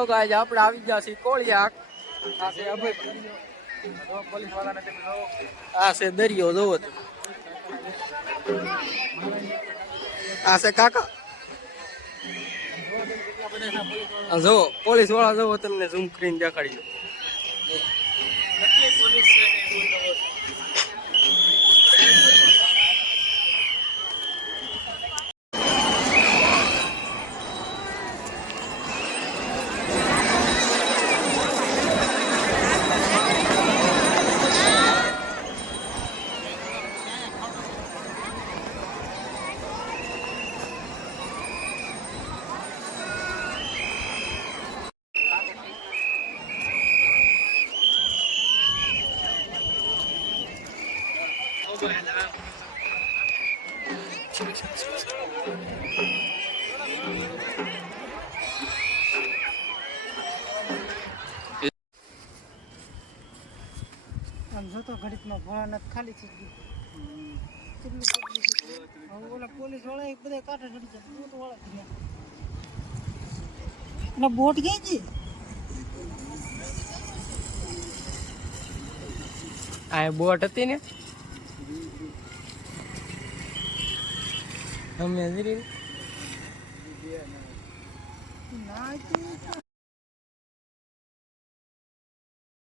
હાલો guys આપણે આવી ગયા છીએ કોળિયાક. આ છે અભય પોલીસ વાળાને તમે જોવો. આ છે દરિયો જોવો તમે. આ છે કાકા. જો પોલીસ વાળા જોવો તમને ઝૂમ કરીને દેખાડી દો. જો તો ઘડીકમાં ભોળાનાથ ખાલી થઈ ગયું. ઓલા પોલીસ વાળા એક બધા કાંઠે ચડી જાય. બોટ વાળા એટલે બોટ ગઈ છે. આ બોટ હતી ને અમે ના